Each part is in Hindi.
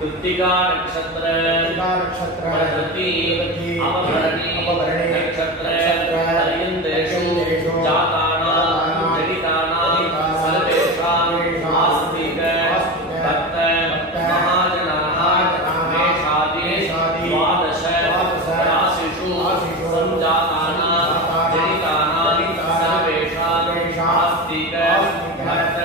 कृत्तिका नक्षत्र अवभरणी नक्षत्र पर्यन्तेषु जातानां जनितानां सर्वेषां आस्तिक भक्त महाजनानां मेषादि द्वादश राशिषु संजातानां जनितानां सर्वेषां आस्तिक भक्त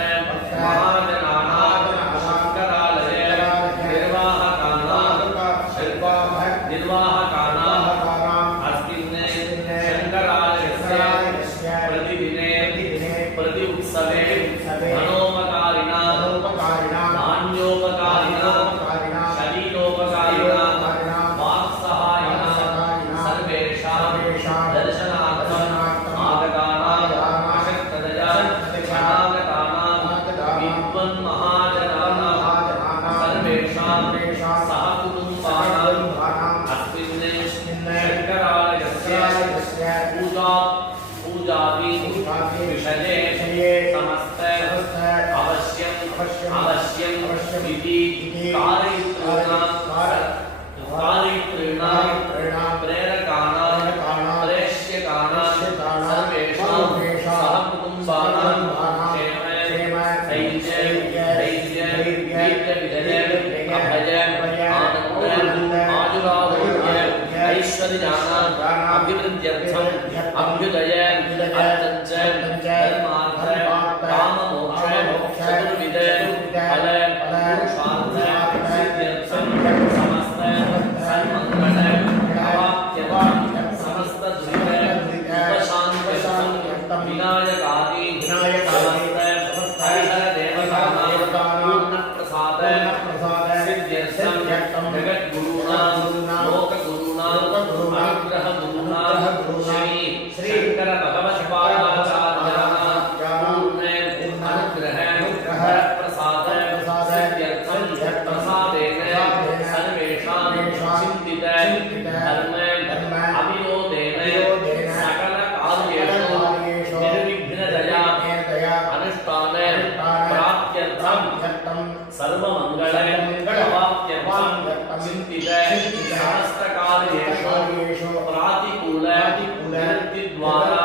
समस्तकार्येषु प्रातिकूल निवृत्तिद्वारा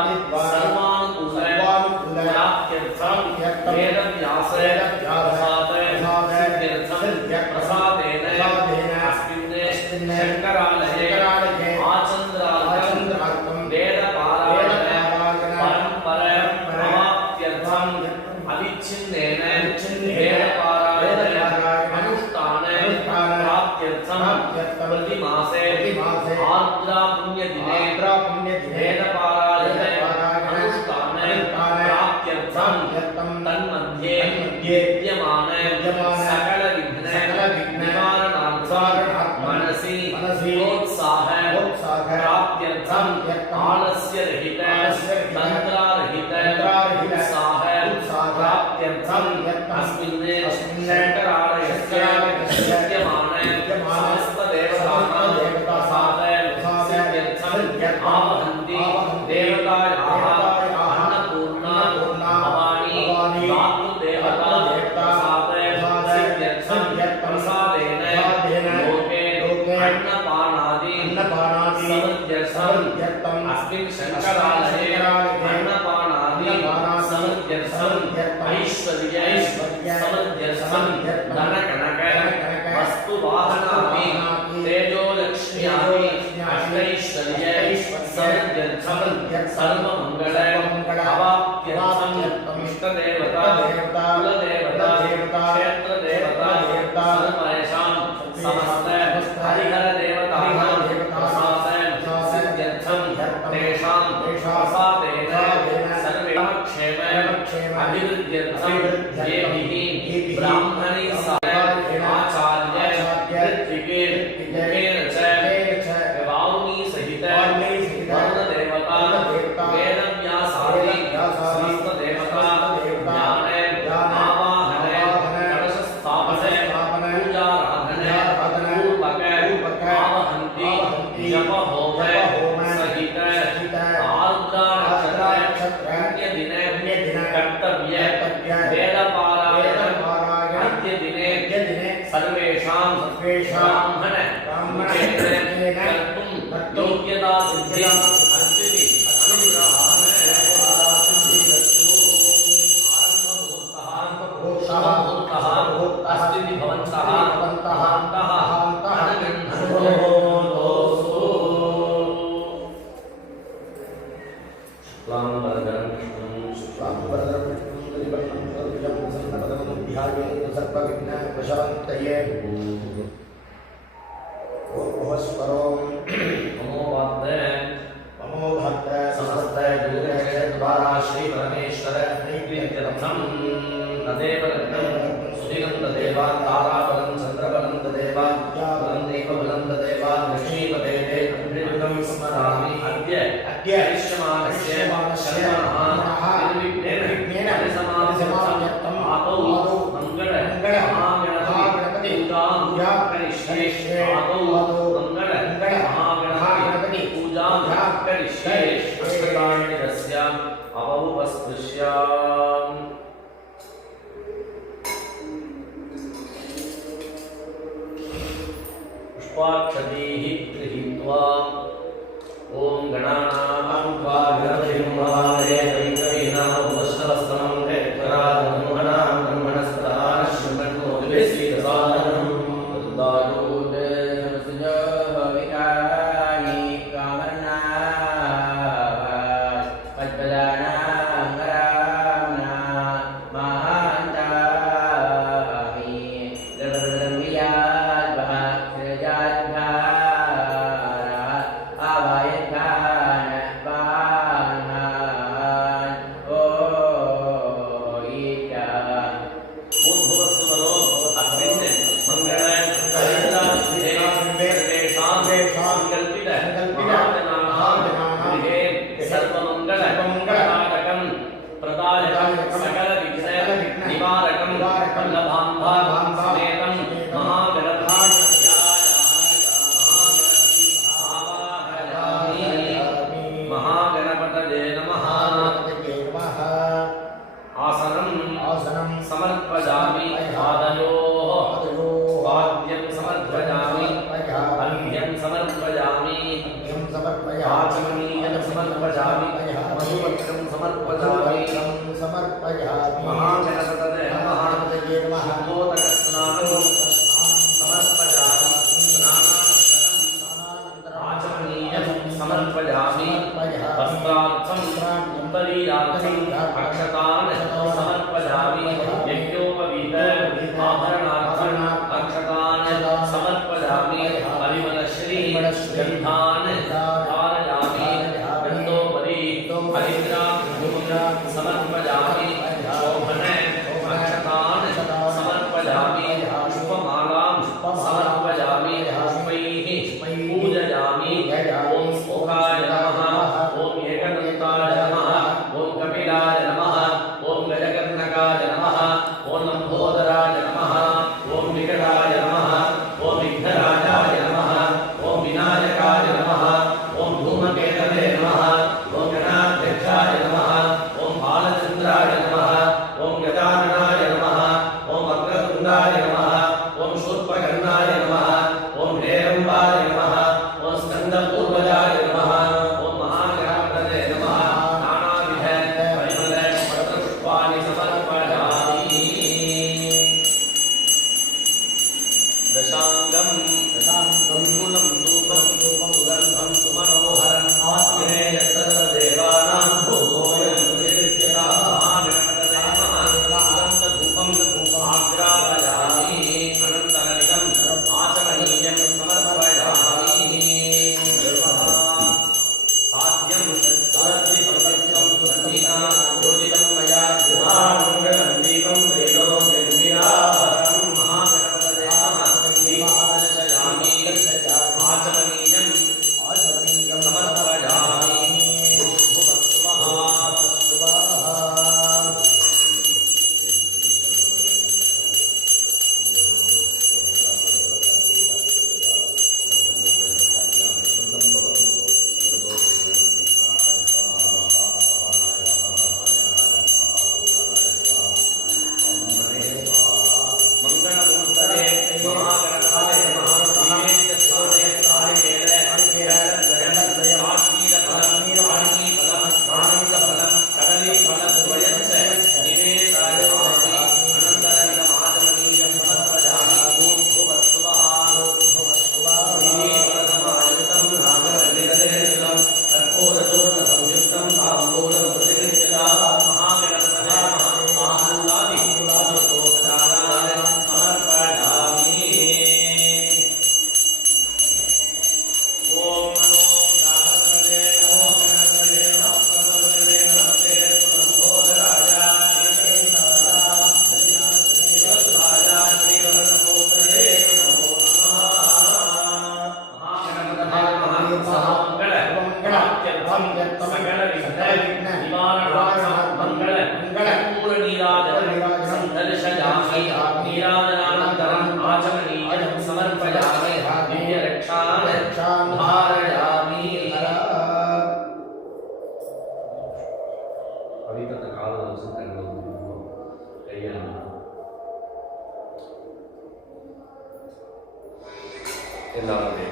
सर्वानुकूल प्राप्त्यर्थं वेदव्यास प्रसादेन अस्मिन् शङ्करालये आचन्द्रार्थं वेदपारायण परम्पराप्त्यर्थम् अविच्छिन्नेन वेदपारायण अनुष्ठान प्राप्त्यर्थं प्रतिमासे आर्द्रा पुण्यदिने वेदपारायण अनुष्ठान प्राप्त्यर्थं तन्मध्ये विद्यमान सकल विघ्न निवारणार्थं मनसि प्रोत्साह प्राप्त्यर्थं आलस्य रहित तन्त्रारहित उत्साह प्राप्त्यर्थं अस्मिन् शङ्करालयस्य विद्यमान समस्त देवतानां प्रसादसिद्ध्यर्थं आवहन्ति देवतायाः अन्नपूर्णा भवानी मातृदेवता प्रसादसिद्ध्यर्थं प्रसादेन लोके अन्नपानादि समर्थ्यर्थं अस्मिन् शङ्करालये अन्नपानादि समर्थ्यर्थं ऐश्वर्य समर्थ्यर्थं धनकनक वस्तुवाहनादि तेजोलक्ष्म्यादि अष्टैश्वर्य समर्थ्यर्थं सर्वमङ्गल अवाप्त्यर्थं इष्टदेवता कुलदेवता क्षेत्रदेवता सर्वेषां समस्त हरिहर देवतानां प्रसादसिद्ध्यर्थं तेषां प्रसादेन सर्वेषां क्षेम अभिवृद्ध्यर्थं येभिः ब्राह्मणैः सह आचार्य ऋत्विकेन मुखेन च वारुणी सहित वर्णदेवता वेदव्यासादि समस्तदेवता ज्ञान आवाहन कलशस्थापन पूजाराधन पूर्वक आवहन्ति जप होम सहित आर्द्रा नक्षत्र पुण्यदिन कर्तव्य वेदपारायण अन्त्यदिने सर्वेषां ब्राह्मण कर्तुं योग्यता सिद्धिं अस्ति अनुग्रहान् आरम्भमुहूर्तः अस्ति भवन्तः श्री परमेश्वर सुधिगन्धदेवा ताराबलं चन्द्रबलं तदेवा बलं तदेवा लक्ष्मीपते स्मरामि अद्य हरिष्यमाणस्य शर्मणः निर्विघ्नेन परिसमाप्त्यर्थम् आदौ मङ्गल महागणपति पूजां करिष्ये आदौ मङ्गल महागणपति पूजां करिष्ये अष्टकाण्डस्य अवौपस्पृश्याम् पुष्पाक्षतीः गृहीत्वा ॐ गणानां त्वा गणपतिं महामये कविकवीनाम् उपस्थितवस्त्रं हेत्वराजमोहनां ब्रह्मणस्पतः श्रीमन्मोदिवेश्रीरसादनं समर्पयामि वस्त्रार्थं उत्तरीयार्थं अक्षतान् समर्पयामि यज्ञोपवीत आभरणार्थं अक्षतान् समर्पयामि परिमलश्री गन्धान् धारयामि गन्धोपरि हरिद्रां समर्पयामि शोभन अक्षतान् समर्पयामि पुष्पमालां समर्पयामि पुष्पैः पूजयामि ॐ ओंकाय नमः ॐ एकदन्ताय नमः ॐ कपिलाय नमः ॐ गजकर्णकाय नमः ॐ लम्बोदराय नमः ॐ विकटाय नमः ॐ विघ्नराजाय नमः ॐ विनायकाय नमः ॐ धूमकेतवे नमः ॐ गणाध्यक्षाय नमः ॐ बालचन्द्राय नमः ॐ गजाननाय नमः ॐ वक्रतुण्डाय नमः ॐ शूर्पकर्णाय नमः ॐ हेरम्बाय नमः ॐ स्कन्दपूर्वजाय नमः ॐ महागणाधिपतये नमः नानाविध परिमल पत्रपुष्पाणि समर्पयामि दशाङ्गं कुलं धूपं सुगन्धं सुमनोहरम् आत्मनेय सर्वदेवानां भूतोऽयं महागणपतये नमः सुगन्धधूपं आग्रापयामि अनन्तरमिदम् आचमनीयं समर्पयामि साध्यं तदग्निसंयुक्तं सन्निधा योजितं मया मङ्गलं दीपं त्रैलोक्यं निर्विरापरं महागणपतये नमः दीपादर्शयामि आचमनीयं समर्पयामि मंगलमूर्तये महागणपतये नमः दिवेश्य स्थाने कालिकेले काशीरफलम् आनन्दफलं कदलीफलं द्वयञ्च निवेदयामि अनन्तरमिदमाचमनीयं समर्पयामि भूर्भुवस्सुवः दीपवरसमायुक्तं नागवल्लिकदेशं कर्पूरचूर्णसंयुक्तं ताम्बूलं प्रतिगृह्यता महागणपतये नमः आहुलादिपूलादिस्तोत्राणाय समर्पयामि ॐ नमो गणपतये नमो गणपतये नमस्ते नमस्ते लम्बोदराय श्रीवरदमूर्तये नमो नमः महागणपतये मंगल सकल विघ्न निवारणार्थं मंगल पूर्णनीराजनं संदर्शयामि नीराजनानन्तरम् आचमनीयं समर्पयामि दिव्यरक्षान् धारयामि पवित्र कालದಲ್ಲಿ ಸುತ್ತಲೂ ಕೈಯನ್ನು ಎಲ್ಲವೇ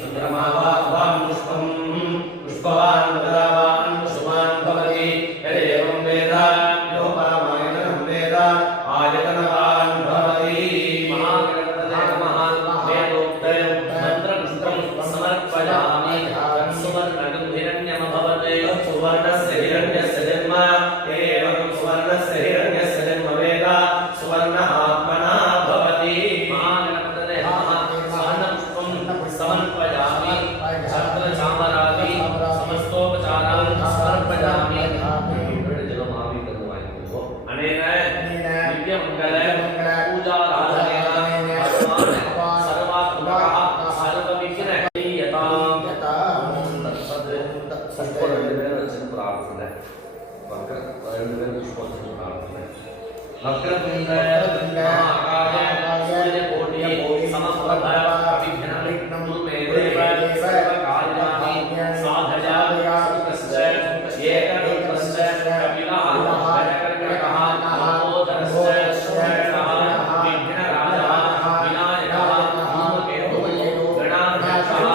चन्द्रमावान् पुष्पं पुष्पवान् मुद्रावान् सुमान् भवति यदेवं वेद योपामायनं वेद आयतनवान् भवति महागणपतये नमः वेदोक्तं मन्त्रपुष्पं समर्पयामि सुवर्णगम्भीरण्यमभवत् सुवर्णस्य हिरण्यस्य जन्म एवं सुवर्णस्य हिरण्यस्य जन्म वेद सुवर्ण आत्मना भवति महागणपतये नमः समर्पयामि छत्रचामरादि समस्तोपचारान् समर्पयामि अनेन दिव्यमङ्गल पूजाराधनेन सर्वात्मकः सर्वविघ्नहर्तां प्रार्थना वक्रतुण्ड महाकाय सूर्यकोटि समप्रभ अभिघ्नं मे देव सर्वकार्याणि साधया सुतश्च एकदन्तश्च कपिलः गजकर्णकः लम्बोदरश्च शूर्णः विघ्नराजः विनायकः धूमकेतुः गणाध्यक्षः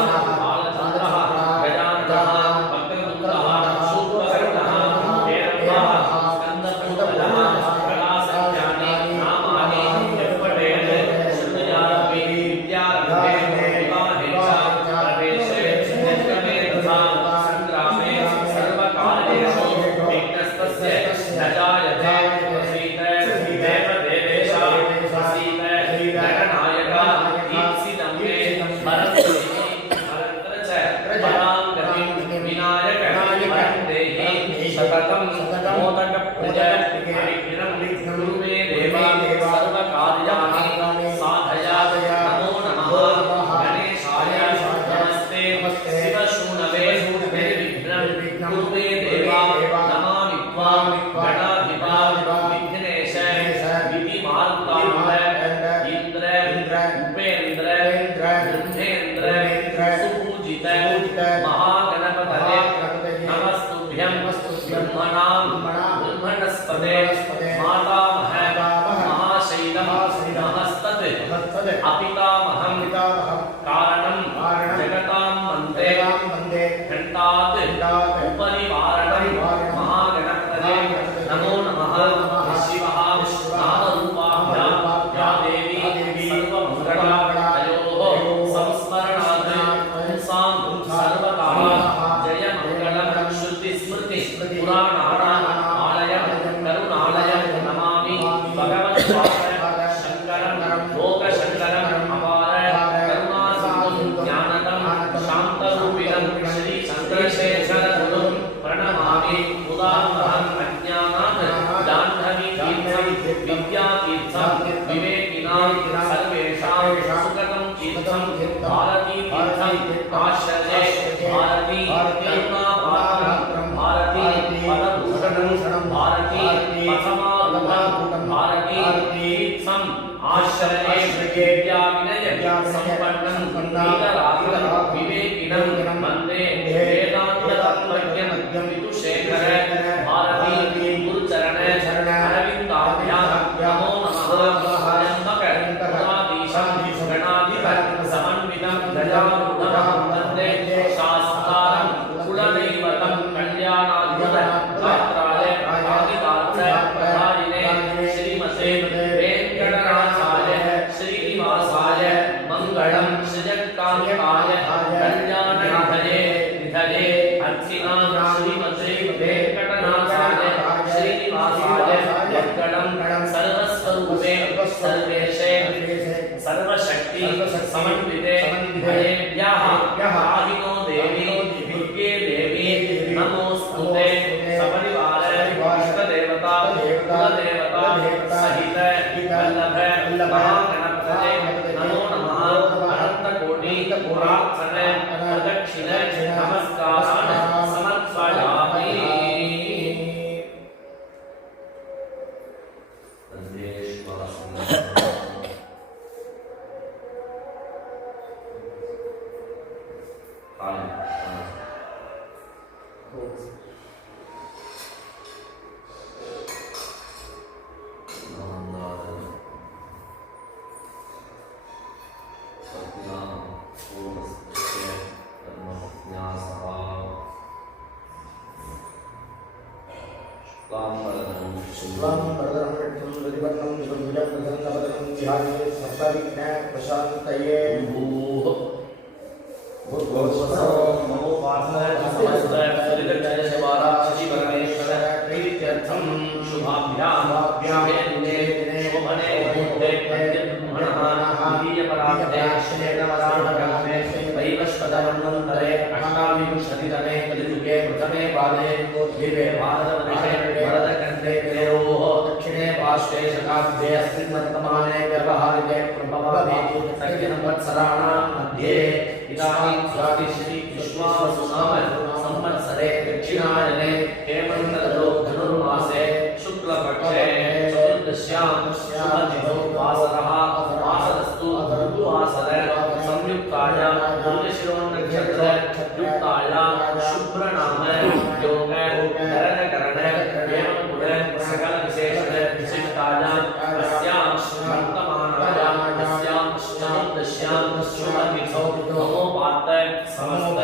बालचन्द्रः गजाननः वक्रतुण्डः शूर्पकर्णः हेरम्बः कुरुमे देवा नमामि त्वां गणाधिपा विघ्नेश विधिमार्ताण्ड इंद्र उपेन्द्र ब्रह्मेन्द्र सुपूजित महागणपतये नमस्तुभ्यं ब्रह्मणां ब्रह्मणस्पते मातामह महाशैलं महस्तत् अपितामहं कारणं जगतां वन्दे घण्टात् उपरिवारणं महागणपतये नमो नमः शिवः नामरूपाभ्यां या देवी सर्वमङ्गलायोः संस्मरणात् पुंसां सर्वकाः जयमङ्गलं श्रुतिस्मृति पुराणानाम् आलयं करुणालयं नमामि भगवत्पाद शङ्करं लोकशङ्करम् अपार करुणासिन्धुं ज्ञानदं शान्तरूपिणं श्री चन्द्रशेखरगुरुं प्रणमामि उदाहरणम् अज्ञानात् जाह्नवीतीर्थं विद्यातीर्थं विवेकिनां सर्वेषां सुखदं तीर्थं भारतीतीर्थम् आश्रये भारती करुणापात्रं भारती पदभूषणं भारती पथमारूढं भारती तीर्थम् आश्रये विद्याविनय सम्पन्नं नीलरात्रं विवेकिनं वन्दे वेदान्ततत्त्वज्ञं विदुशेखर भारती गुरुचरण अरविन्दाभ्यां नमो नमः त्र्यम्बकं गणाधिपं समन्वितं गजारूढं वन्दे शास्तारं कुलदैवतं कल्याणाद्भुतं गात्राय आदितार्थप्रदायिने श्रीमते वेङ्कटनाथाय श्रीनिवासाय मङ्गलं सृजत्कान्ताय कल्याणनिधये अर्थिनां श्रीमते वेङ्कटनाथाय श्रीनिवासाय मङ्गलं सर्वस्वरूपे सर्वेशे सर्वशक्ति समन्विते भयेभ्यः पाहिनो देवी दुर्गे देवी नमोस्तुते सपरिवार इष्टदेवता कुलदेवता सहित वल्लभ महागणपतये नमो नमः अनन्तकोटि प्रार्थना प्रदक्षिण नमस्कारान् समर्पयामि। दक्षिणायने हेमन्तऋतौ धनुर्मासे शुक्लपक्षे चतुर्दश्यां शुभतिथौ वासरः वासरस्तु गुरुवासर संयुक्तायां मृगशिरोनक्षत्र युक्तायां शुभ्रनाम योग करणकरण एवं सकल विशेषण विशिष्टायां अस्यां वर्तमानायां अस्यां चतुर्दश्यां शुभतिथौ नमोपात्त समस्त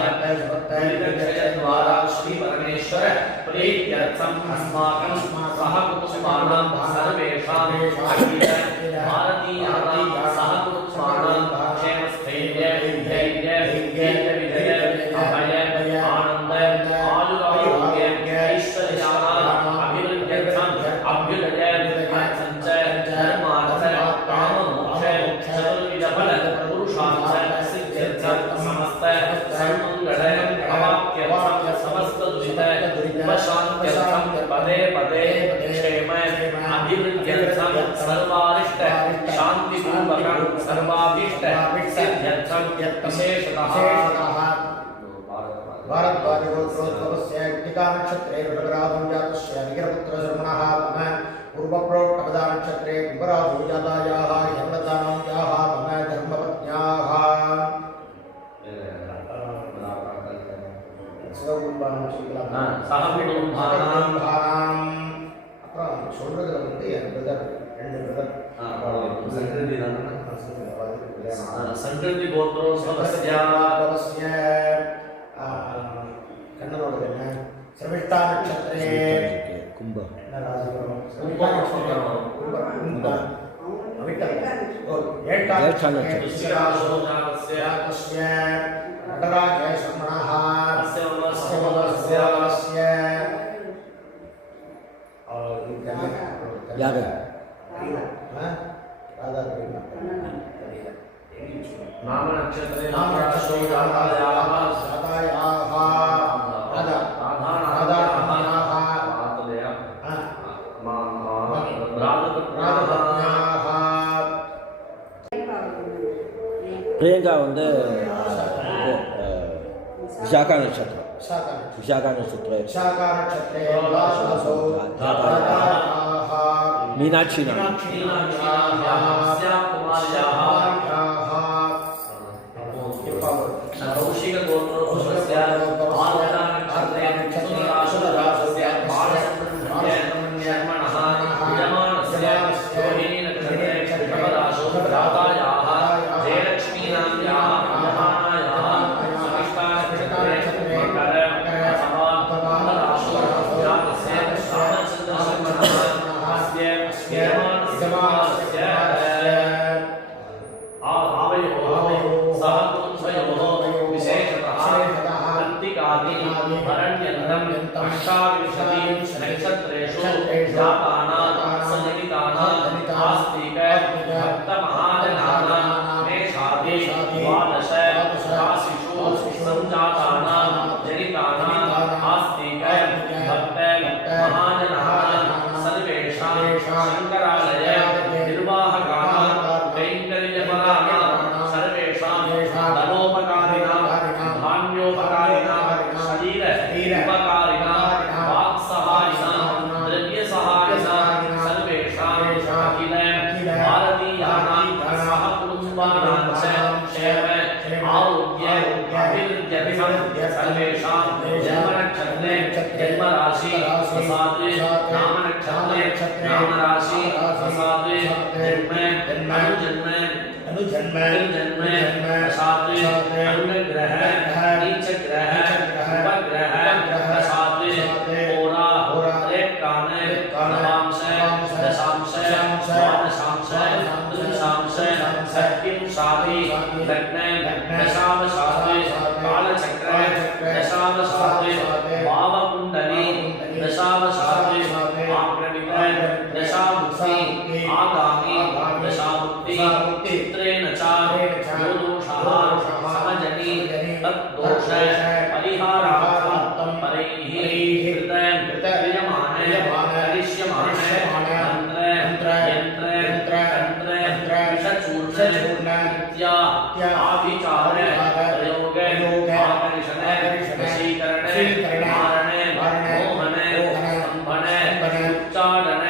द्वारा श्री परमेश्वर प्रीत्यर्थम अस्माकं सहकुटुम्बानां सर्वेषां भारतीयानां सहकुटुम्बानां क्षेमस्थैर्य धैर्य वीर्यविजय अभय आनन्द आयुरारोग्य ऐश्वर्याणाम् अभिवृद्ध्यर्थम् अभ्युदय अर्थञ्च धर्मार्थ काममोक्ष चतुर्विधफल पुरुषार्थ सिद्ध्यर्थं समस्त सर्वमङ्गल समस्त उपशान्त्यर्थं पदे पदे क्षेम अभिवृद्ध्यर्थं सर्वारिष्ट शान्तिपूर्वकं सर्वाभीष्ट सिद्ध्यर्थं विशेषतः भारत कृत्तिका नक्षत्रे वृषभराधौ जातस्य वीरपुत्र शर्मणः मम पूर्वप्रोक्तपदा नक्षत्रे कुम्भराधौ जातायाः यमलतानां मम धर्मपत्न्याः அப்புறம் சொல்றதுல வந்து என் பிரதர் 2 பிரதர் संकृति गोत्रोत्सवस्य कन्नडोड श्रविष्टा नक्षत्रे कुंभ नाम नक्षत्रे प्रियंका வந்து विशाखा नक्षत्र मीनाक्षी कौशिक गोत्रोत्सवस्य आर्द्रा नक्षत्रे सुरासुररासस्य शर्मणः यजमानस्य रोहिणी नक्षत्रे वृषभराशौ जातायाः जयलक्ष्मीनाम्याः यजमानायाः समिष्टा नक्षत्रे मकर समाराशौ जातस्य रामचन्द्रशर्मणः अस्य यजमानस्य नक्षत्रेषु जातानां सन्निहितानां आस्तिक भक्तमहाजनानां मेषादि द्वादश राशिषु संजातानां जनितानां आस्तिक भक्त महाजनानां सर्वेषां शङ्करालय निर्वाहकानां कैङ्कर्यपराणां सर्वेषां धनोपकारिणां धान्योपकारिणां शरीर उपकारिणां वाक्सहायिनां द्रव्यसहायिनां सर्वेषां अखिल भारतीयानां सहकुटुम्बानां च क्षेम आरोग्य अभिवृद्ध्यर्थं सर्वेषां जन्मनक्षत्रे जन्मराशि प्रसादे नामनक्षत्रे नामराशि प्रसादे जन्म अनुजन्म प्रसादे अनुग्रह नीचग्रह उपग्रह प्रसादे होरा रेक्काने नवांश दशांश द्वादशांश त्रिदशांश सप्तविंशाति लग्न दशावशाते कालचक्र दशावशाते भावकुण्डली दशावशाते आक्रमित दशामुक्ति आगामी दशामुक्ति चित्रेण च योदोषः समजनि तद्दोष परिहारार्थं परैः कृतं क्रियमाणे करिष्यमाणे मंत्र यंत्र तंत्र विषचूर्ण इत्या आभिचार प्रयोग आकर्षण वशीकरण मारण मोहन संभन उच्चारण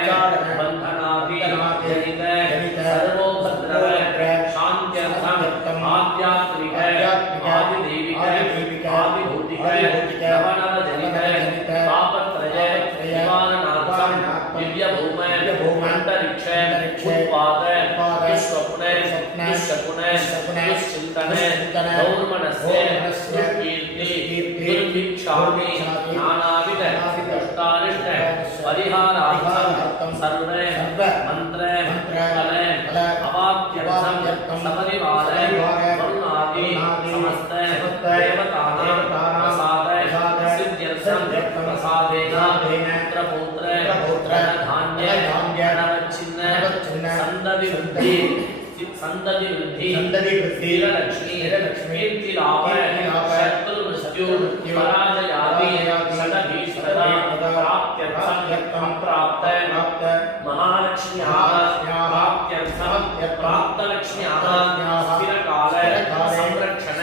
बंधनादि जनित सर्वोपद्रव शांत्यर्थम आध्यात्मिक आदिदेविक आदिभौतिक नवनवजनित तापत्रय निवारणार्थं दिव्यभौम अंतरिक्ष उत्पाद दुष्स्वप्न दुष्शकुन दुश्चिंतन दौर्मनस्य दुष्कीर्ति दुर्भिक्षामि नानाविध दुष्टारिष्ट परिहारार्थं सर्वे मंत्र फल अवाप्त्यर्थं सपरिवार वरुणादि समस्त देवतानां प्रसाद सिद्ध्यर्थं प्रसादेन पुत्रपौत्र धनधान्य धनवच्छिन्न संतति वृद्धि लक्ष्मी कीर्तिलाभ शत्रु मृत्यु पराजयादि षडभीष्टदा प्राप्त्यर्थं प्राप्त महालक्ष्म्याः प्राप्त्यर्थं प्राप्तलक्ष्म्याः स्थिरकाल संरक्षण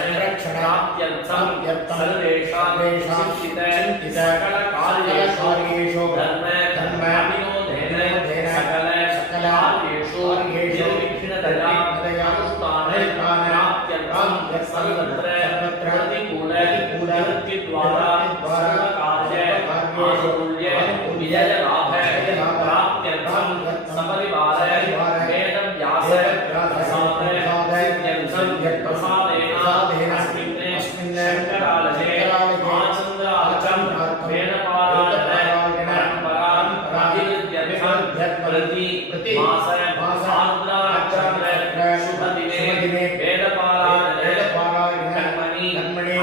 प्राप्य प्राप्त्यर्थं सर्वेषां चिन्तिते सकलकार्येषु धर्म अभिनोदेन सकल कार्येषु निर्विघ्नतया अनुष्ठाने प्राप्त्यर्थं सर्वत्र प्रतिकूल निवृत्तिद्वारा सर्वकार्ये आनुकूल्ये विजयलाभ प्राप्त्यर्थं सपरिवारे वेदव्यास प्रसादेन अस्मिन् शङ्करालये आचन्द्रार्चं वेदपारायण परम्पराम् अभिवृद्ध्यर्थं प्रति मास आर्द्रानक्षत्र शुभदिने वेदपारायणे कर्मणि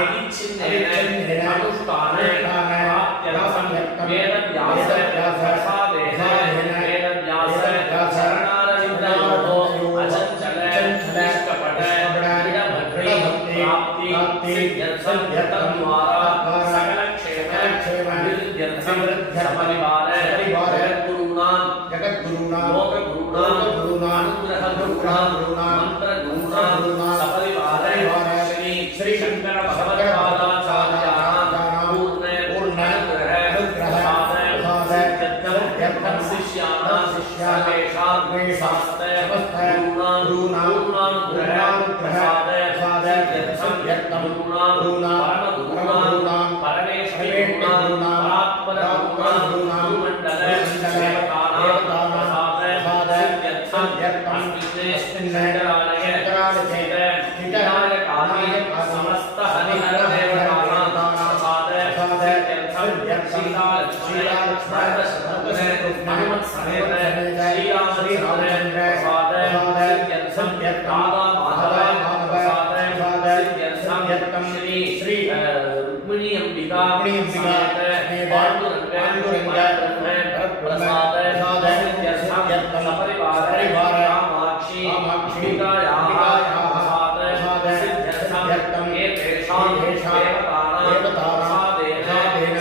अविच्छिन्नेन अनुष्ठाने प्राप्त्यर्थं वेदव्यास प्रसादेन वेदव्यास शरणारविन्दयोः अचञ्चल निष्कपट प्राप्ति सिद्ध्यर्थं द्वारा सकलक्षेम अभिवृद्ध्यर्थं सपरिवारे जगद्गुरूणां लोकगुरूणां अनुग्रहगुरूणां मन्त्रगुरूणां सपरिवारे श्री शंकर भगवत्पादाचार्याणां पूर्ण अनुग्रह सिद्ध्यर्थं शिष्याणां सर्वेषां शास्त्रे गुरूणां सिद्ध्यर्थं गुरूणां परमेश्वरीगुरूणां परात्परगुरूणां गुरुमण्डल सेवकानां सिद्ध्यर्थं अस्मिन् शङ्करालये विनायकानि समस्त हरिहर देवतानां सीतालक्ष्मण हनुमत् समेत श्रीरामचन्द्र सिद्ध्यर्थं श्री रुक्मिणी अंबिका पाण्डुरंग प्रसाद सिद्ध्यर्थं सपरिवारे कामाक्षी प्रसाद सिद्ध्यर्थं एतेषां देवतानां प्रसादेन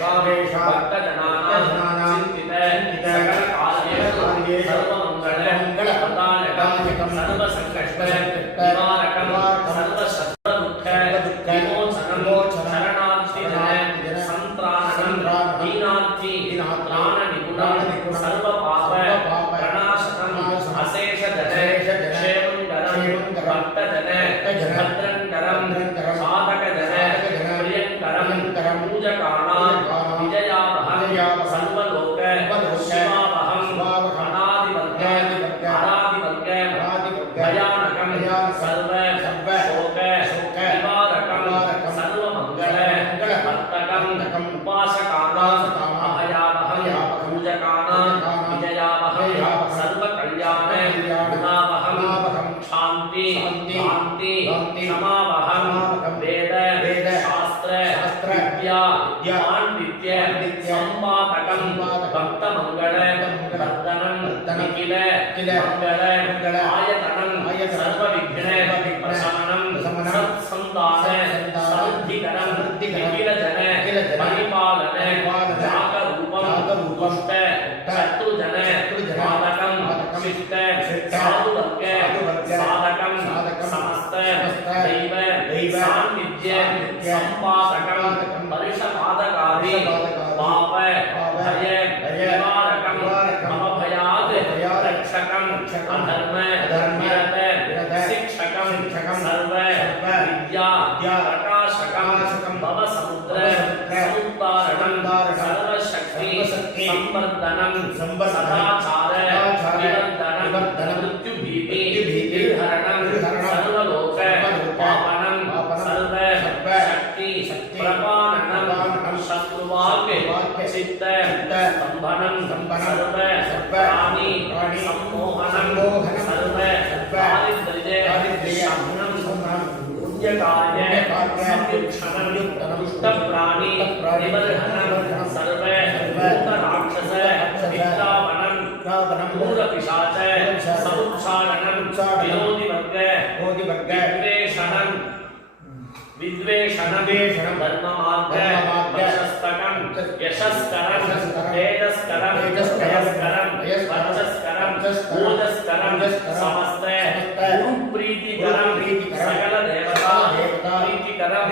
सर्वेषां भक्तजनानां चिन्तिते सकलकार्येषु सर्वमङ्गलप्रदायकं सर्वसङ्कष्टनिवारकं सर्वशत्रुदुःख विमोचनं शरणार्थिजन सन्त्राणं दीनार्थित्राणनिपुणं सर्वपाप प्रणाशनं अशेषजन क्षेमङ्करं भक्तजन भद्रङ्करं साधकजन प्रियङ्करं पूजकाणां विजयावहं सर्वलोक शिवावहं अनादिवर्ग भयानकं सर्व शोक निवारकं सर्वमङ्गल वर्तकं उपासकानां अभयावहं पूजकानां विजयावहं सर्वकल्याण गुणावहं शान्ति क्षमावहं वेद शास्त्र विद्या पाण्डित्य सम्पादकं भक्तमङ्गल वर्धनं निखिल मंगल आयतनं सर्वविघ्न प्रशमनं सत्सन्तान साधिकरं निखिलजन परिपालन जागरूपं दुष्ट शत्रुजन मादकं शिष्ट साधुवर्ग साधकं समस्त दैव सान्निध्य सम्पादकं परिषपादकारी पाप भय निवारकं मम भयात् रक्षकं अधर्म विरत शिक्षकं सर्व विद्या प्रकाशकं भव समुद्र समुद्धारणं सर्वशक्ति संवर्धनं सदाचार विवर्धनं मृत्युभीति निर्हरणं सर्वलोक पावनं सर्व शक्ति प्रपाणनं शत्रुवाक् चित्त स्तंभनं सर्व प्राणी सम्मोहनं सर्व दारिद्र्य शमनं पुण्यकार्य संयुक्षणं दुष्टप्राणी निवर्हनं सर्व भूतराक्षस विद्यावनं मूढपिशाच समुच्चारणं विरोधिवर्ग विद्वेषणं धर्ममार्ग वशस्तकं यशस्करं तेजस्करं जयस्करं वर्चस्करं ओजस्करं समस्त गुरुप्रीतिकरं सकल देवता प्रीतिकरं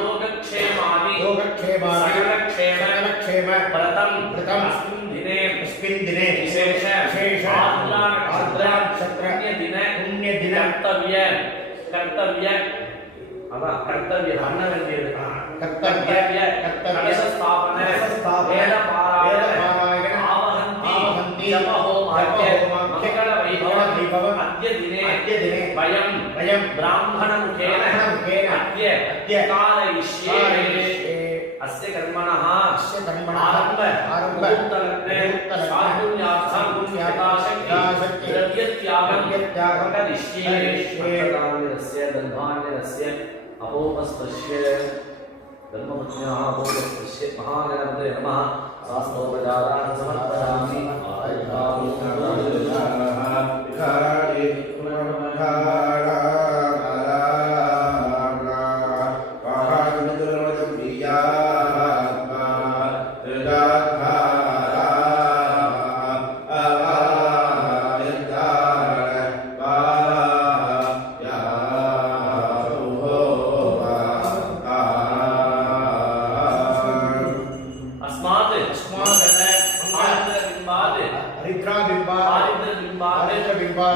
योगक्षेमादि सकलक्षेम व्रतम् व्रतम् अस्मिन् दिने विशेष आर्द्रा नक्षत्र पुण्यदिन कर्तव्य ಅನ್ನ कर्तव्य ಕಲಶ ಸ್ಥಾಪನೆ ವೇದ ಪಾರಾಯಣ ಆವಹಂತಿ ಜಪ ಹೋಮಾಖ್ಯ ಮಂಗಳ ವೈಭವ ಅದ್ಯ ದಿನೇ ವಯಂ ಬ್ರಾಹ್ಮಣ ಮುಖೇನ ಅದ್ಯ ಕಾರಯಿಷ್ಯೇ ಅಸ್ಯ ಕರ್ಮಣಃ ಆರಂಭ ಮುಹೂರ್ತಲಗ್ನೆ ಶಾರ್ದೂಲ್ಯಾರ್ಥಂ ಯಥಾಶಕ್ತಿ ದ್ರವ್ಯತ್ಯಾಗಂ ಕರಿಷ್ಯೇ ಕ್ಷೇತ್ರದಾನ್ಯಸ್ಯ ಗಂಧಾನ್ಯಸ್ಯ ಅಪೋಪಸ್ಪಶ್ಯ धर्मपत्न्याः अपोपस्पश्य महागणपतये नमः शास्त्रोपचारान् समर्पयामि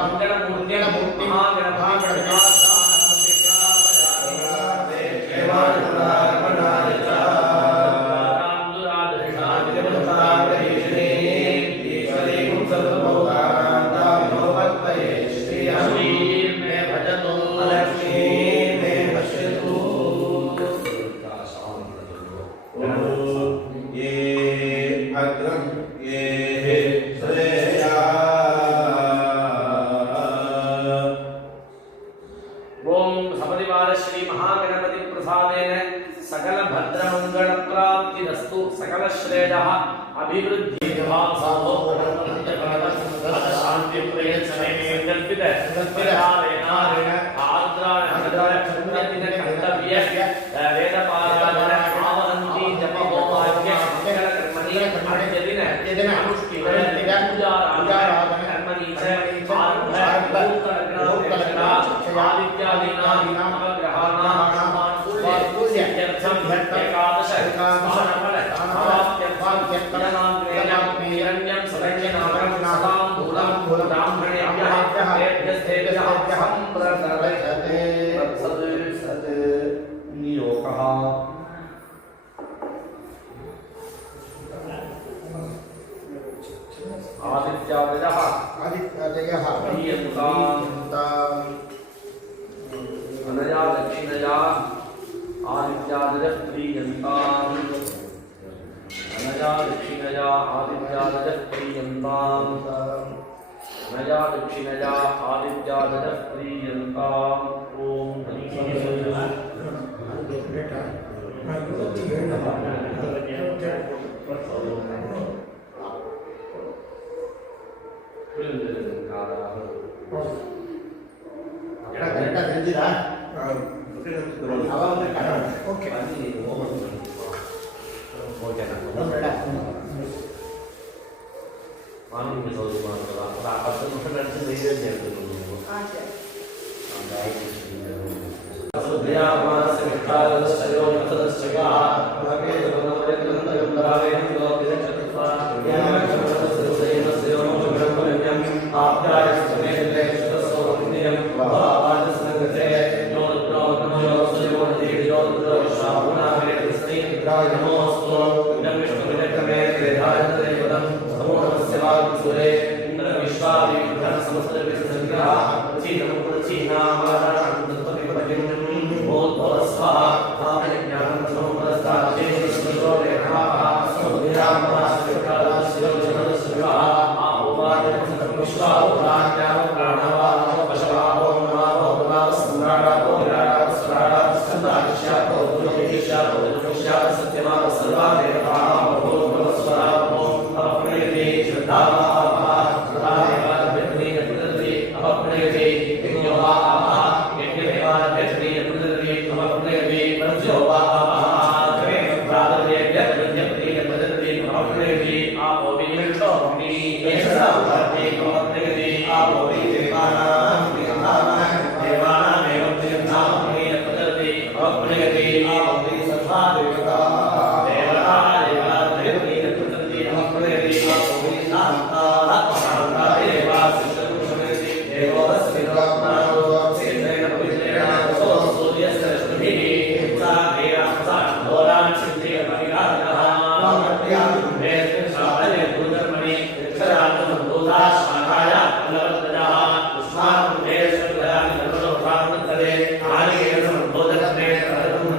मंगलमूर्ति महागणपति सकल भद्र मंगल प्राप्तिरस्तु सकल श्रेयः अभिवृद्धि शांति प्रयत्ने संकल्पित आर्द्रा नक्षत्र कर्तव्य वेद पारायण आवहंति जप होमाख्य मंगल कर्मणि अद्यदिन अनुष्ठित पूजाराधन कर्मणि च आरम्भ मुहूर्तलग्न आदित्यादीनां नवग्रहाणां एकादश स्नानफल हिरण्यं सदज्जनागं सदाम्बूलं ब्राह्मणेभ्यः तेभ्यः सम्प्रदर्शते सत् नियोगः आदित्यादयः अनया दक्षिणया आदित्यादयः प्रीयन्ताम् अनया दक्षिणया आदित्यादयः प्रीयन्ताम् अनया दक्षिणया आदित्यादयः प्रीयन्ताम् ओम देवानामेव प्रियं नाम प्रियं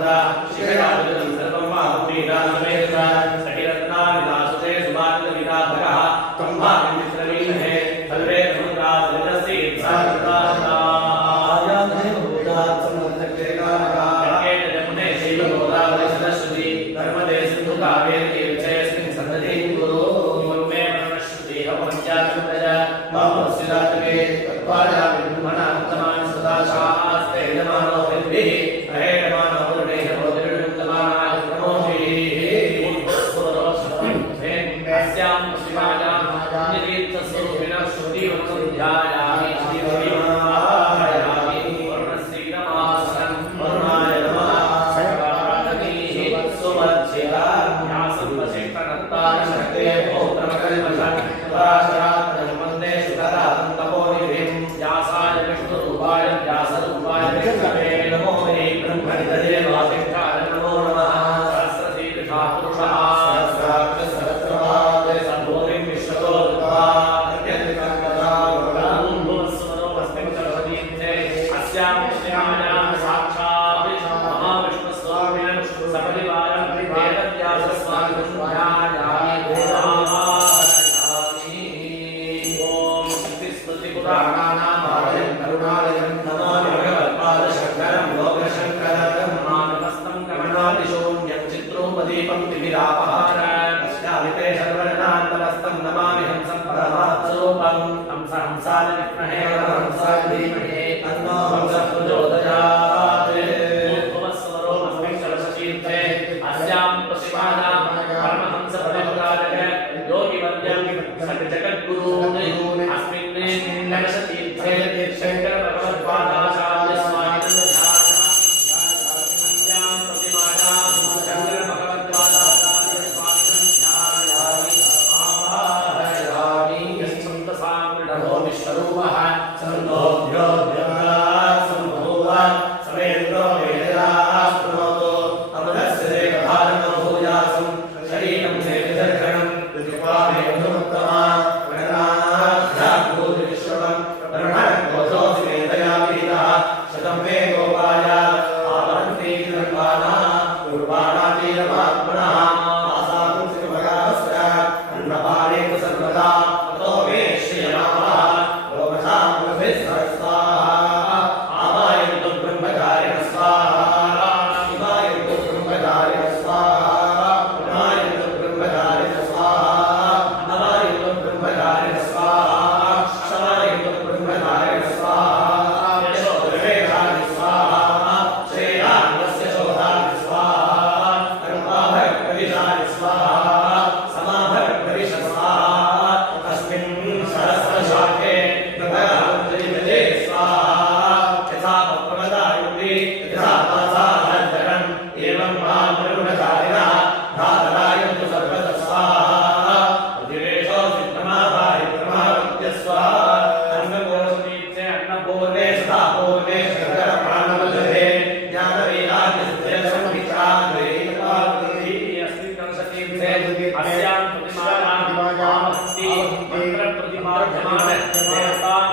सर्वदा शिवयाजनं सर्वं माहुमीनासमेता सकिरत्नाविलासुते सुभानितविदाभगः कम्भामित्रवीमहे सर्वे समुद्रा सर्वस्य साधुराः यमुने शैलगोदावरी सरस्वती नर्मदे सिन्धु कावेरी तीर्थेऽस्मिन् सन्निधिं कुरु मे प्रणश्रुति अपञ्चाचन्द्रय मामस्सिरातके तत्त्वायामि ब्रह्मणा उत्तमान् सदा शास्ते यजमानो विद्भिः अहेयमानो वरुणेयमो दिरुत्तमानाय नमोभिः अस्यां शिवायां नितीर्थस्वरूपिणः श्रुतिवत्सन्ध्यायामि श्रीदेवीमायामि वर्णश्रीरमासनं वरुणाय नमः सकलाप्राणनीः सुवर्चिता व्यासम्पशेखरत्ताय शक्ते पौत्रमकल्मषन् पराशरात्मजं वन्दे सुतरातन्तपोनिधिं व्यासाय विष्णुरूपाय व्यासरूपाय विष्णवे नमो मे ब्रह्मणितये वासिष्ठाय नमो नमः सहस्रशीर्षः पुरुषः सहस्राक्षसहस्रपादे सम्भूतिं विश्वतोरुपा अस्यां श्रीमायां साक्षात् महाविष्णुस्वामिनं सपरिवारं वेदव्यासस्वामिनं ध्यायामि ॐ स्मृतिपुराणानामालयं करुणालयं नमामि भगवत्पादशङ्करं लोकशङ्करं मानवस्तं गमनादिशून्यं चित्रोपदीपं तिमिरापहारम् अस्यामिते सर्वजनान्तरस्तं नमामि हंसं परमात्मरूपं हंसाय विद्महे हंसाय धीमहि तन्नो हंसः प्रचोदयात् भुवस्वरोमस्मिं कलशतीर्थे अस्यां शिवायां परमहंसपरिव्राजक योगिवर्यं सद्जगद्गुरून् अस्मिन् कलशतीर्थे शङ्करभगवत्पादाचार्यस्वामिनं अस्यां प्रतिमायां शङ्करभगवत्पादाचार्यस्वामिनं ध्यायामि आवाहयामि यस्सन्तसामृढो विश्वरूपः सन्दोभ्यो सम्भूव समेन्द्रो वेदयाः प्रणोतो अमृतस्य देवभारनो भूयासं शरीरं सेविदर्शनं ऋतुपामेन्दुमुत्तमा गणनाभ्याभूतिविश्वं ब्रह्मणकोशोऽसि मेधया विहितः शतं मे गोपाय आवहन्ति निर्वाणः कुर्बाणातीरमात्मनः आसातुं शिवभगावस्य अन्नपाने तु सर्वदा ततो मे श्रियमाणः लोकसामभिः सहस्राः आवायन्तु ब्रह्मचारिणः स्वाहा शिवायन्तु ब्रह्मचारिणः स्वाहा नमायन्तु ब्रह्मचारिणः स्वाहा नमायन्तु ब्रह्मचारिणः स्वाहा शमायन्तु ब्रह्मचारिणः स्वाहा यशोधर्मेधानि स्वाहा श्रेयान्वस्य शोधानि स्वाहा कर्माभरप्रविशानि स्वाहा समाभरप्रविश स्वाहा तस्मिन् सहस्रशाखे प्रभयाञ्जलिमले स्वाहा यथा प्रमदायुक्ति यथा पासाहर्जरम् एवं मां ब्रह्मचारिणः धातरायन्तु सर्वतः स्वाहा उदिरेशो विक्रमाभारि प्रमावत्य स्वाहा अन्नकोशतीर्थे अन्नपूर्णे सदापूर्णे शङ्करप्राणवल्लभे ज्ञानवैराग्यसंविचारैकपार्वती अस्मिन् कलशतीर्थे अस्यां प्रतिमायां आमस्ति मन्त्रप्रतिमाध्यमान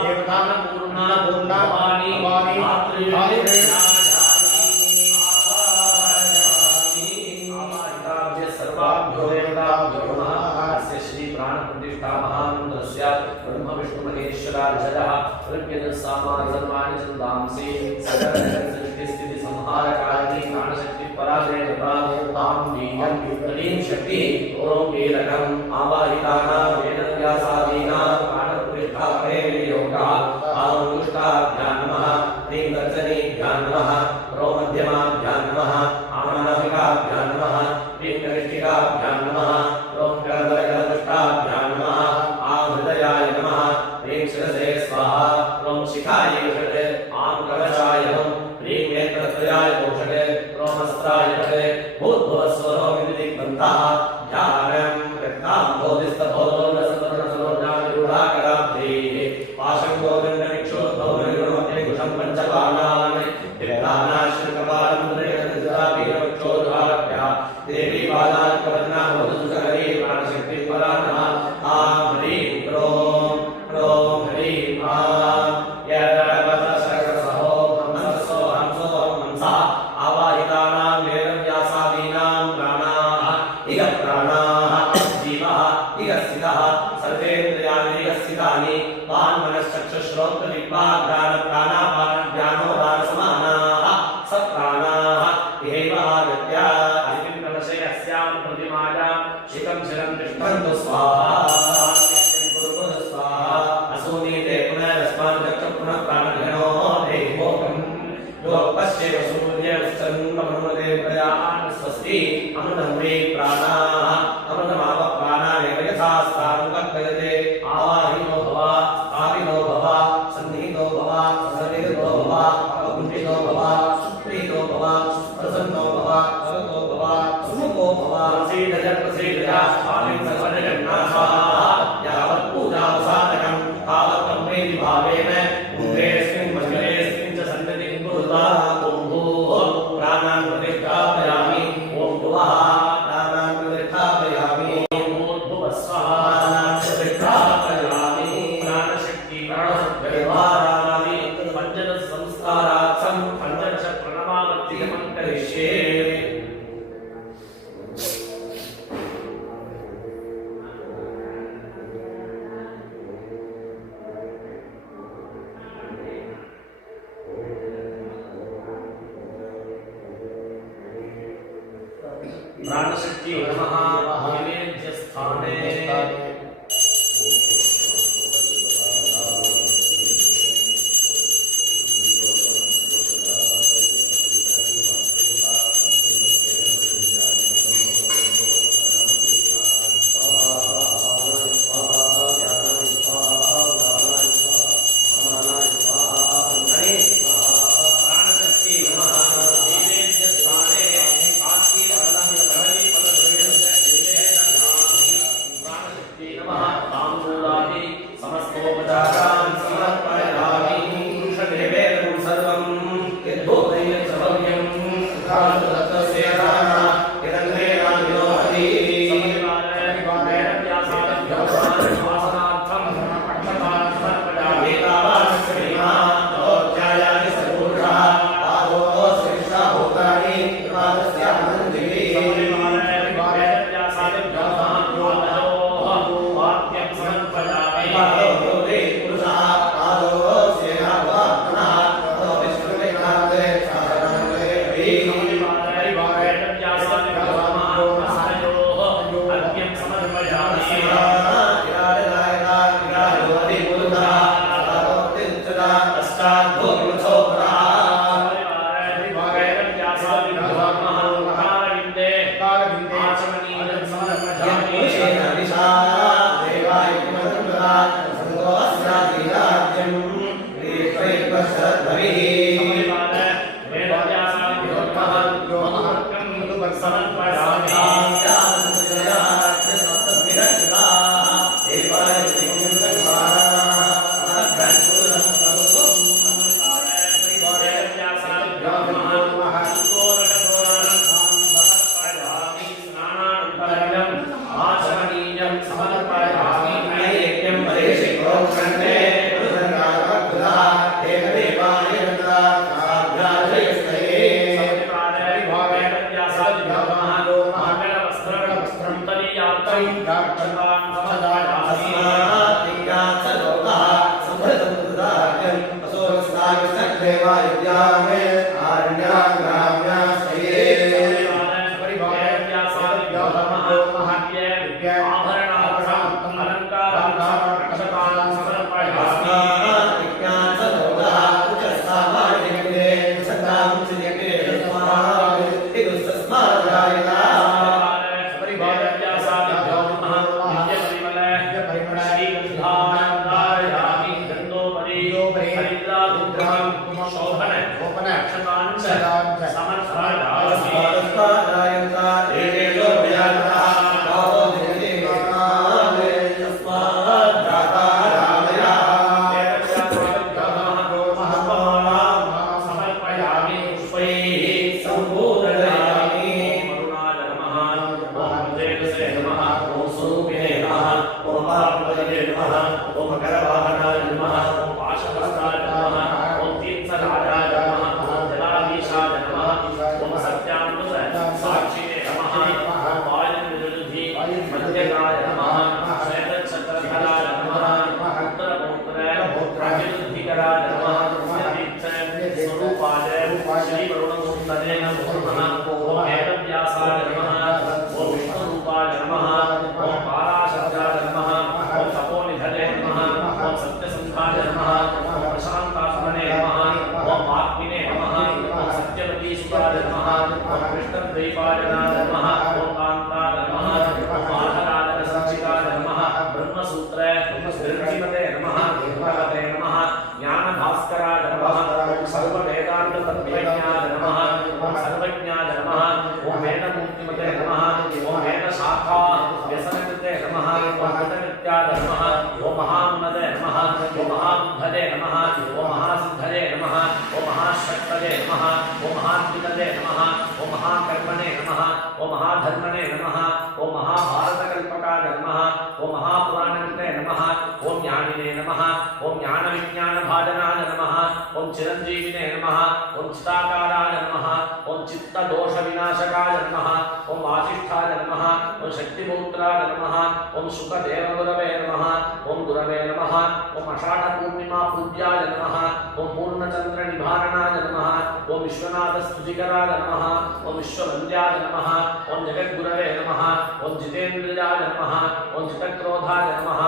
देवतापूर्णा भवानी आवाहिताभ्यः सर्वाभ्यो देवताभ्यो नमः अस्य श्री प्राणप्रतिष्ठा महामन्त्रस्य ब्रह्मविष्णुमहेश्वरार्चनः प्रज्ञदसामानि चन्दांसि सकलसृष्टिस्थिति संहारकारिणी प्राणशक्ति परादेवता तां वीर्यं तदीं शक्तिः ओं कीलकम् आवाहितानां वेदव्यासादीनां प्राणप्रतिष्ठापने विनियोगः आमुष्टाभ्यां नमः ह्रीं गर्जनीभ्यां नमः प्रोमध्यमाभ्यां नमः आमनाभिकाभ्यां नमः ह्रीं कनिष्ठिकाभ्यां नमः ओं करदलकलदुष्टाभ्यां नमः आहृदयाय नमः ह्रीं शिरसे स्वाहा ओं शिखायै षट् आं कवचाय ह्रीं नेत्रत्रयाय षट् ओं हस्ताय षट् भूद्भुवस्वरो विदिग्बन्धः ध्यानं रत्नाम्भोधिस्तभोदोलसर्वसरोजानिरूढाकराब्धैः पाशं गोविन्दनिक्षोद्भवनिगुणमध्ये कुशं पञ्चबाणान् विप्राणाश्रिकपालं दृढगतजापीरवक्षोद्धारभ्यः देवी बालात्कवर्णामोदसुसकरी प्राणशक्तिः परानः आं ह्रीं क्रों ह्रीं आं यद्वतसकसहो हंसः आवाहितानां समागत्य अस्मिन् कलशे अस्यां प्रतिमायां शिखं शिरं तिष्ठन्तु स्वाहा स्वाहा असुनीते पुनरस्मान् चक्षु पुनः प्राणघनो देवोकम् योपश्चैव सूर्यश्चन्द्रमनुमते प्रजान् स्वस्ति अमृतं मे प्राणाः अमृतमाव प्राणानेव यथा स्थानं कल्पयते आवाहिनो भव स्थापिनो भव सन्निहितो भव सन्निहितो भव अकुण्ठितो भव सुप्रीतो भव प्रसन्नो भव सरतो भव सुमुखो भव प्रसीदय प्रसीदय स्वामिं सर्वजगन्नाथः यावत् पूजावसादकं तावत् तम्मेति भावेन उग्रेऽस्मिन् मङ्गलेऽस्मिन् च सन्निधिं कुरुता ॐ भूः प्राणान् प्रतिष्ठापयामि ॐ भुवः प्राणान् प्रतिष्ठापयामि ॐ भूर्भुवः स्वः प्राणान् प्रतिष्ठापयामि प्राणशक्ति प्राणसद्व्यवहारामि पञ्चदश संस्कारार्थं पञ्चदश प्रणवामत्यमं करिष्ये प्राणशक्ति नमः नैवेद्यस्थाने श्रीवाजनाय नमः ओम कांताय नमः ओम आधाराय संचिताय नमः ब्रह्मसूत्रे ब्रह्मस्मृतिमते नमः भगवते नमः ज्ञान भास्कराय नमः ओम सर्व वेदांत तत्त्वज्ञाय नमः ओम सर्वज्ञाय नमः ओम वेदमूर्तिमते नमः ओम वेद शाखा व्यसनकृते नमः ओम कृतकृत्याय नमः ओम महामते नमः ओम महाबुद्धये नमः ओम महासिद्धये नमः ओम महाशक्तये नमः ओम महाद्वितये नमः ओम महाकर्मणे नमः ओम महाधर्मणे नमः ओम महाभारतकल्पकाय नमः ओम महापुराणकृते नमः ओम ज्ञानिने नमः ओम ज्ञानविज्ञानभाजनाय नमः ओम चिरञ्जीविने नमः ओम चिताकाराय नमः ओम चित्तदोषविनाशकाय नमः ओम वासिष्ठाय नमः ओम शक्तिपुत्राय नमः ओम सुखदेवगुरवे नमः ओम गुरवे नमः ओम आषाढपूर्णिमापूज्याय नमः ओम पूर्णचन्द्रनिभारणाय नमः ओम विश्वनाथस्तुतिकराय नमः ओम विश्ववन्द्याय नमः ओम जगद्गुरवे नमः ओम जितेन्द्रियाय नमः ओम जितक्रोधाय नमः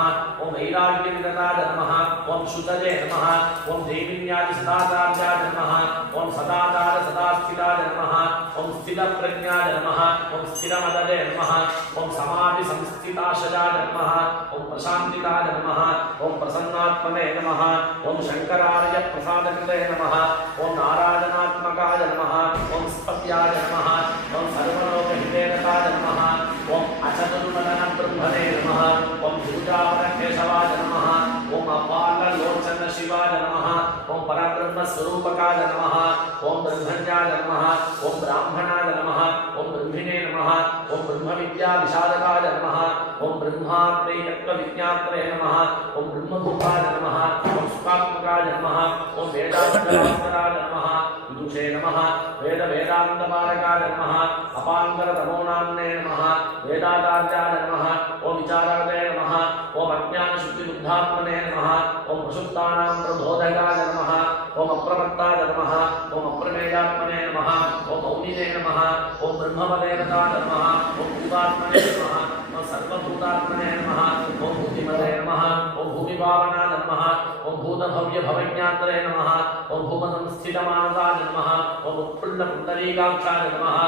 ओम वैराग्यविदताय नमः ओम शुतये नमः ओम देवीन्यादिसदाचार्याय नमः ओम सदाचार सदास्थिताय नमः ओम स्थितप्रज्ञाय नमः ओम स्थिरमदये नमः ओम समाधिसंस्थिताशयाय नमः ओम प्रशान्तिताय नमः ओम प्रसन्नात्मने नमः ओम शंकरार्य प्रसादकृते नमः ओम नारायणात्मकाय नमः ओम स्पत्याय नमः ओम सर्वलोकहितेरताय नमः ओम अचतुर्वदन ब्रह्मणे नमः ओम भूजावनकेशवाय नमः ओम अपाललोचन शिवाय नमः ओम परब्रह्मस्वरूपकाय नमः ओम ब्रह्मण्याय नमः ओम ब्राह्मणाय नमः ओम ब्रह्मिणे नमः ओम ब्रह्मविद्याविशारदाय नमः ओम ब्रह्मात्मै तत्त्वविज्ञात्रे नमः ओम ब्रह्मभूताय नमः ओम सुखात्मकाय नमः ओम वेदान्तराय नमः विदुषे नमः वेदान्तपारकाय नमः अपान्तरतमोनाम्ने नमः वेदाचार्याय नमः ओम विचाराय नमः ओम अज्ञानशुद्धिबुद्धात्मने नमः ओम प्रसुप्तानां प्रबोधकाय नमः ओम अप्रमत्ताय नमः ओम अप्रमेयात्मने नमः ओम मौनिने नमः ओम ब्रह्मवदेवताय नमः ओम भूतात्मने नमः ओम सर्वभूतात्मने नमः ओम भूतिमते नमः ओम भूमिभावनाय नमः ओम भूतभव्यभवज्ञात्रे नमः ओम भूमसंस्थितमानसाय नमः ओम उत्फुल्लपुण्डरीकाक्षाय नमः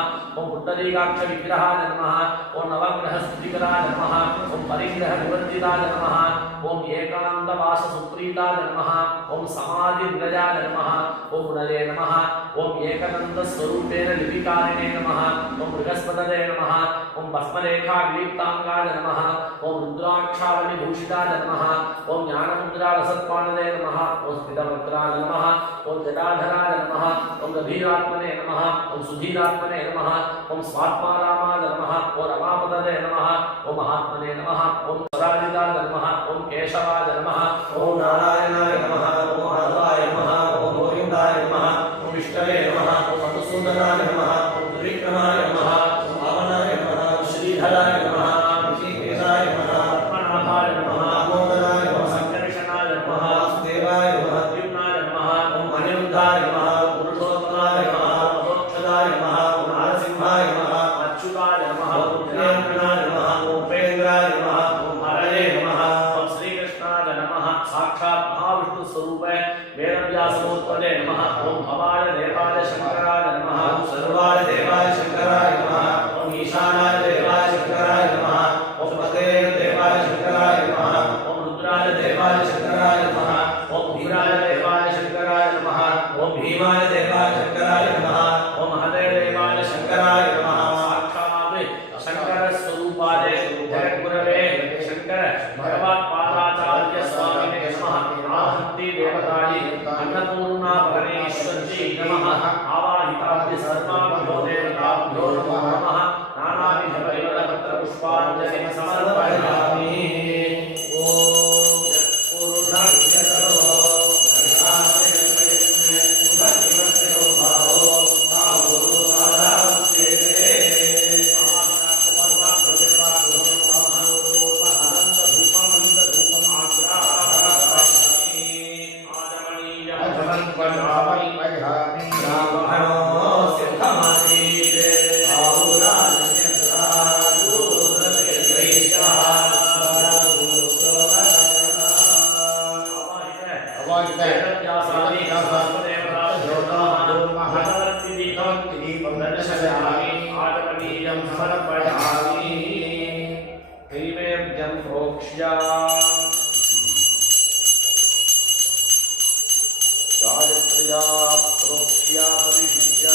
ओम पुण्डरीकाक्षविग्रहाय नमः ओम नवग्रहस्तुतिकराय नमः ओम परिग्रहनिवर्जिताय नमः ओम एकान्तवाससुप्रीताय नमः ओम समाधिनिलयाय नमः ओम उदये नमः ओम एकदन्तस्वरूपेण लिपिकारिणे नमः ओम बृहस्पतये नमः ओम भस्मरेखाविलिप्ताङ्गाय नमः ओम रुद्राक्षावलिभूषिताय नमः ओम ज्ञानमुद्रारसत्पाणये नमः ओम स्थितवक्त्राय नमः ओम जटाधराय नमः ओम गभीरात्मने नमः ओम सुधीरात्मने नमः ओम स्वात्मारामाय नमः ओम रमापतये नमः ओम महात्मने नमः ओम स्वराजिताय नमः ओम केशवाय नमः ओम नारायणाय नमः ओम माधवाय नमः ओम गोविन्दाय नमः ओम विष्णवे नमः ओम मधुसूदनाय नमः ओम त्रिविक्रमाय नमः ओम वामनाय नमः ओम श्रीधराय नमः ऋषिकेशाय नमः पद्मनाभाय नमः दामोदराय नमः संकर्षणाय नमः वासुदेवाय नमः द्युम्नाय नमः ओम अनिरुद्धाय नमः पुरुषोत्तमाय नमः मधोक्षदाय नमः ओम नारसिंहाय नमः अच्युताय नमः ओम जनार्दनाय नमः ओम उपेन्द्राय नमः ओम हरये नमः ओम श्रीकृष्णाय समर्पयामि नैवेद्यं प्रोक्ष्य गायत्र्या प्रोक्ष्य परिशिष्य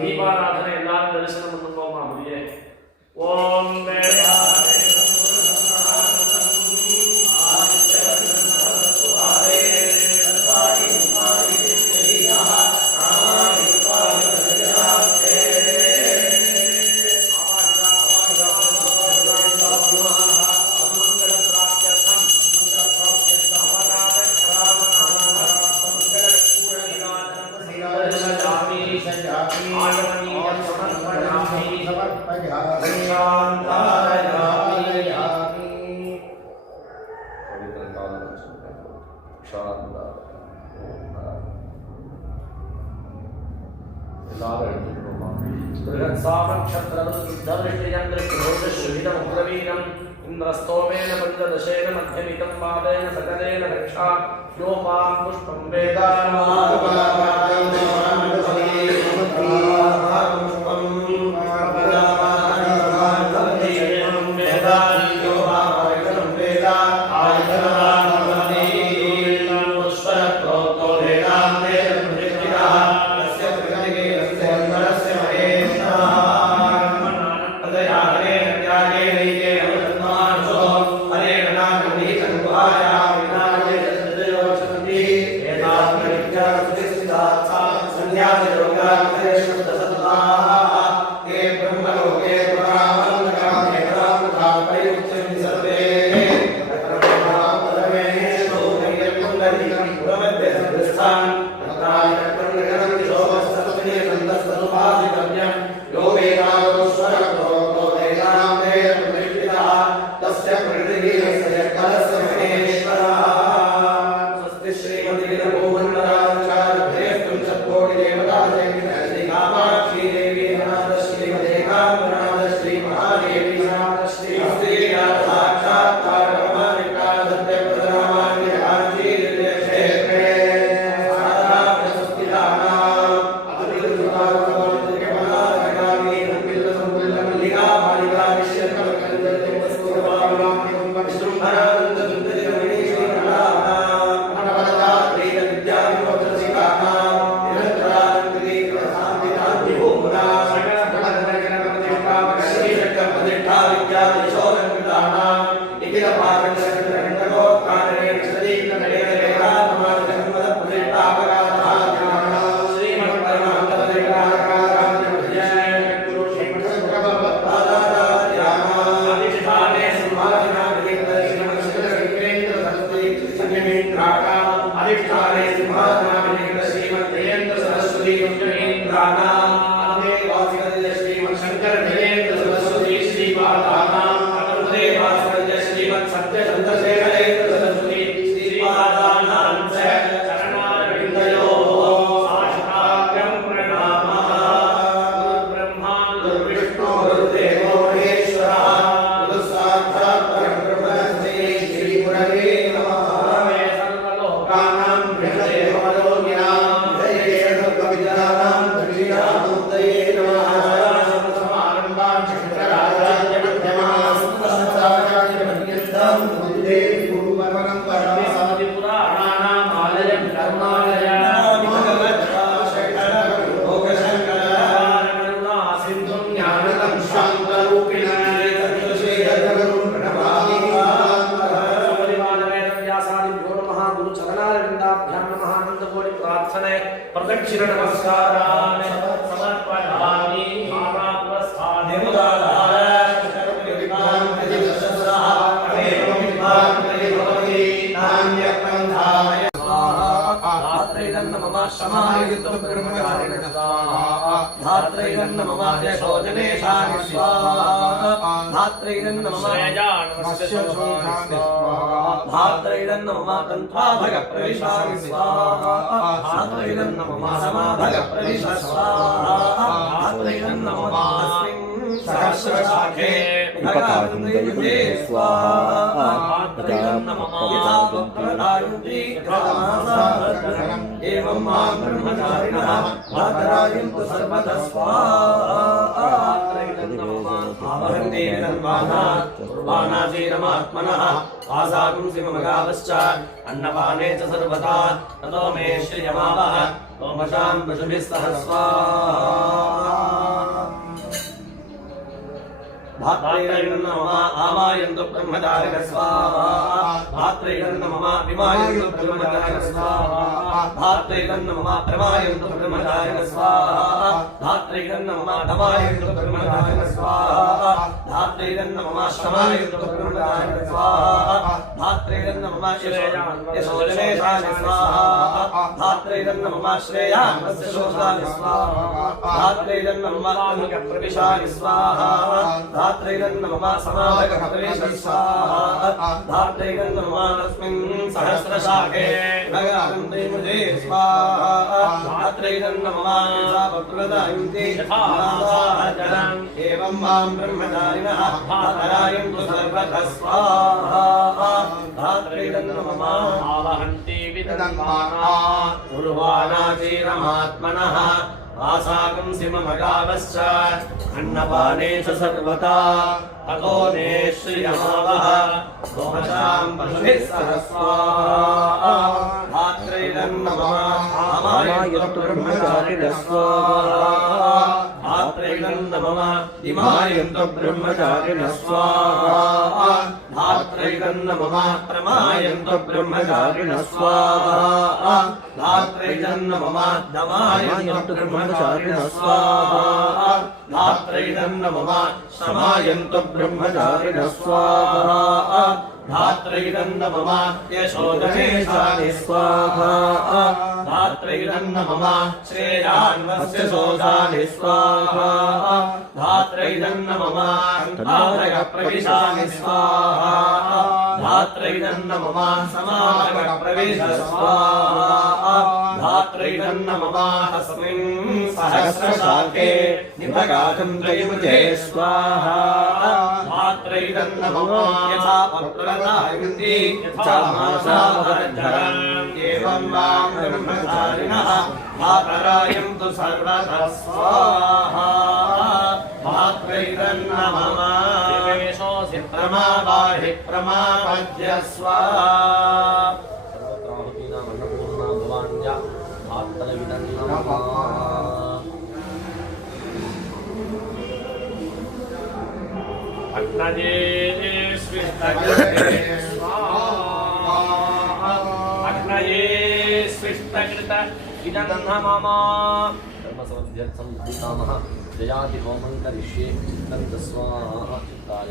दीपाराधने எல்லாரும் தரிசனம் பண்ணுவோமா அப்படியே ஓம் इंद्रस्तोमेन पंचदशेन मध्यमितं पादेन सकलेन रक्षा योपां पुष्पं श्रीमती आसने प्रदक्षिण नमस्कारान् समर्पयामि महापुरस्तादे सहस्रशाखे उपकारिन्दे स्वाहा एवं मां ब्रह्मचारिणः भातरायन्तु सर्वतः स्वाहा आवहन्ते निर्वाणाचीरमात्मनः आसाकुंसिमगावश्च अन्नपाने च सर्वथा ततो मे श्रियमावह ओमशां पशुभिः सह स्वाहा भात्रैरन्नमः आमायन्तु ब्रह्मचारिणः स्वाहा भात्रैरन्नमः विमायन्तु ब्रह्मचारिणः स्वाहा भात्रैरन्नमः प्रमायन्तु ब्रह्मचारिणः स्वाहा भात्रैरन्नमः धमायन्तु ब्रह्मचारिणः स्वाहा भात्रैरन्नमः श्रमायन्तु ब्रह्मचारिणः स्वाहा भात्रैरन्नमः यशोजनेशाय स्वाहा भात्रैरन्नमः श्रेयान्वस्य शोषाय स्वाहा भात्रैरन्नमः प्रविशाय स्वाहा धात्रैरन्नमः समाभगः प्रवेशः स्वाहा धात्रैरन्नमः तस्मिन् सहस्रशाखे भगानन्दे मुझे स्वाहा धात्रैरन्नमः सापप्रदायन्ते यथासाहचरम् एवं मां ब्रह्मचारिणः भातरायन्तु सर्वतः स्वाहा धात्रैरन्नमः आवहन्ति विदन्माना उर्वाणाचीरमात्मनः आसाकुंसिमगावश्च अन्नपाने च सर्वथा ततो मे श्रियमावह ओमशां पशुभिः सह स्वाहा भात्रैरन्नमः आमायन्तु ब्रह्मचारिणः स्वाहा भात्रैरन्नमः इमायन्तु ब्रह्मचारिणः स्वाहा भात्रैरन्नमः प्रमायन्तु ब्रह्मचारिणः स्वाहा भात्रैरन्नमः दमायन्तु ब्रह्मचारिणः स्वाहा भात्रैरन्नमः श्रमायन्तु ब्रह्मचारिणः स्वाहा भात्रैरन्नमः यशोदनेशाय स्वाहा भात्रैरन्नमः श्रेयान्वस्य शोषाय स्वाहा भात्रैरन्नमः प्रविशाय स्वाहा भात्रैरन्नमः समाभगप्रवेशः स्वाहा भात्रैरन्नमः तस्मिन् सहस्रशाखे निभगातं त्रयमुजे स्वाहा भात्रैरन्नमः यथा पप्रदायन्ति चामासावरधरम् एवं मां ब्रह्मचारिणः भातरायन्तु सर्वतः स्वाहा भात्रैरन्नमः प्रमावाहि प्रमापद्य स्वाहा अग्नये स्विष्टकृत इदं मम धर्मसमध्यर्थं भूतामः जयाति होमं करिष्ये नन्द स्वाहा चित्ताय